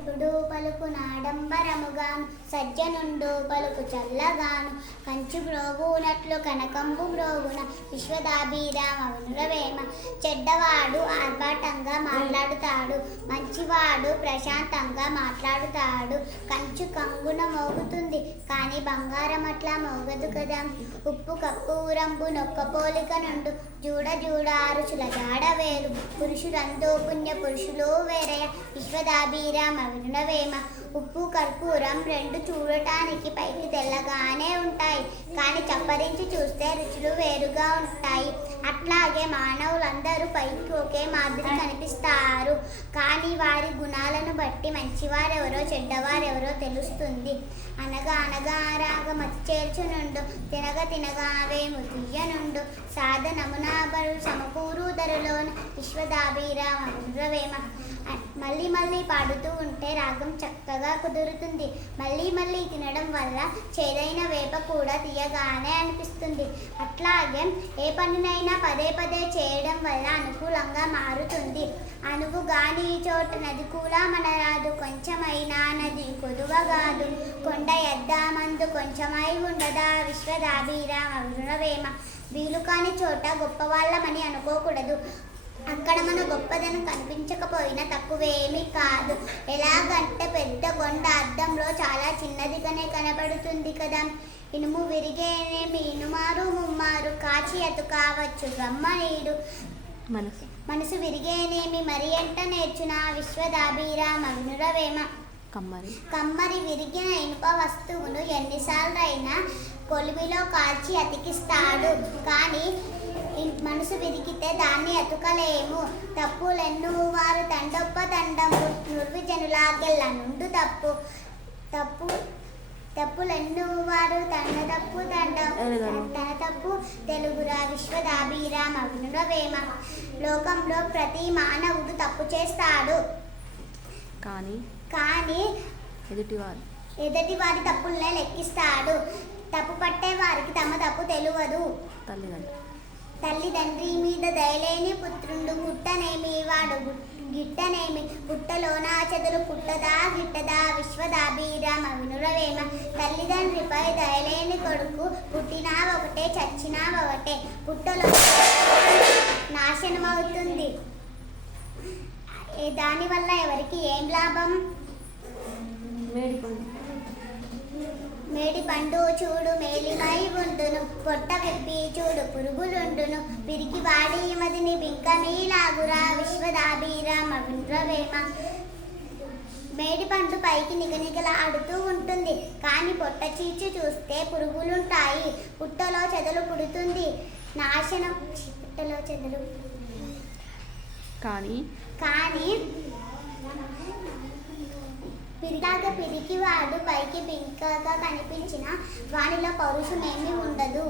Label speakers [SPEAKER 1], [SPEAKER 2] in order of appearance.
[SPEAKER 1] ఎప్పుడు పలుకు నాడంబరముగాను సజ్జనుండు పలుకు చల్లగాను కంచు మ్రోగునట్లు కనకంబు మ్రోగున విశ్వదాభిరామ వినురవేమ చెడ్డవాడు ఆర్భాటంగా మాట్లాడుతాడు మంచివాడు ప్రశాంతంగా మాట్లాడుతాడు కంచు కంగున మోగుతుంది కానీ బంగారం అట్లా మోగదు కదా. ఉప్పు కప్పురంబు నొక్క పోలిక నుండు జూడ జూడ అరుచుల జాడ వేరు పురుషులందో పుణ్య పురుషులు వేరయ విశ్వదాభిరామ వేమ ఉప్పు కర్పూరం రెండు చూడటానికి పైకి తెల్లగానే ఉంటాయి. కానీ చప్పరించి చూస్తే రుచులు వేరుగా ఉంటాయి. అట్లాగే మానవులందరూ పైకి ఒకే మాదిరి కనిపిస్తారు. కానీ వారి గుణాలను బట్టి మంచివారెవరో చెడ్డవారెవరో తెలుస్తుంది. అనగా అనగా రాగమతి చేర్చునుండు తినగ తినగా వేము తీయనుండు సాధనమునా బరు సమకూరు ధరలోన విశ్వదాభిరామ వినురవేమ మళ్ళీ మళ్ళీ పాడుతూ ఉంటే రాగం చక్కగా కుదురుతుంది. మళ్ళీ మళ్ళీ తినడం వల్ల చేదైన వేప కూడా తీయగానే అనిపిస్తుంది. అట్లాగే ఏ పనినైనా పదే పదే చేయడం వల్ల అనుకూలంగా మారుతుంది. అనువు గాని ఈ చోట నది కూడా మనరాదు కొంచెమైనా నది కొదువగాదు కొండ ఎద్దామందు కొంచెమై ఉండదా? విశ్వదాభిరామ వినురవేమ వీలు కాని చోట గొప్పవాళ్ళమని అనుకోకూడదు. అక్కడ మన గొప్పదనం కనిపించకపోయినా తక్కువేమీ కాదు. ఎలాగంటే పెద్ద కొండ అద్దంలో చాలా చిన్నదిగానే కనబడుతుంది కదా. ఇనుము విరిగేనేమి ఇనుమారు ముమ్మారు కాచి అతు కావచ్చు బ్రహ్మనీడు
[SPEAKER 2] మనసు.
[SPEAKER 1] మనసు విరిగేనేమి మరి ఎంట నేర్చున? విశ్వదాభిరామ వినురవేమ
[SPEAKER 2] కమ్మరి.
[SPEAKER 1] కమ్మరి విరిగిన ఇనుప వస్తువును ఎన్నిసార్లైనా కొలిమిలో కాల్చి అతికిస్తాడు. కానీ మనసు విరిగితే దాన్ని అతుకలేము. తప్పులెన్ను వారు తండొప్ప తండము. నిర్విజనులాగెల్ల నుండు తప్పు. తప్పు తప్పులెన్ను వారు తండ తప్పు తండం
[SPEAKER 2] ఎరుగను.
[SPEAKER 1] తన తప్పు తెలుగురా విశ్వదాభిరామ వినురవేమ లోకంలో ప్రతి మానవుడు తప్పు చేస్తాడు.
[SPEAKER 2] కానీ
[SPEAKER 1] కానీ
[SPEAKER 2] ఎదుటివారు
[SPEAKER 1] ఎదుటి వారి తప్పులనే లెక్కిస్తాడు. తప్పు పట్టే వారికి తమ తప్పు తెలియదు.
[SPEAKER 2] తల్లిదండ్రులు.
[SPEAKER 1] తల్లిదండ్రి మీద దయలేని పుత్రుండు పుట్టనేమి వాడు గిట్టనేమి పుట్టలోన చెదురు పుట్టదా గిట్టదా విశ్వదాభిరామ వినురవేమ తల్లిదండ్రిపై దయలేని కొడుకు పుట్టినా ఒకటే చచ్చినా ఒకటే పుట్టలో నాశనమవుతుంది దానివల్ల ఎవరికి ఏం లాభం? మేడి పండు చూడు మేలిమై ఉండును పొట్ట విప్పి చూడు పురుగులుండును పిరికి వాడి మదిని బింకమీలాగురా విశ్వదాభిరామ వింద్రవేమ మేడి పండు పైకి నిగనిగలాడుతూ ఉంటుంది. కానీ పొట్ట చీచి చూస్తే పురుగులుంటాయి. పుట్టలో చెదలు పుడుతుంది. నాశనం పుట్టలో చెదలు
[SPEAKER 2] కానీ
[SPEAKER 1] కానీ పిరిగాక పిరికివాడు పైకి బింకగా కనిపించిన వానిలో పౌరుషమేమీ ఉండదు.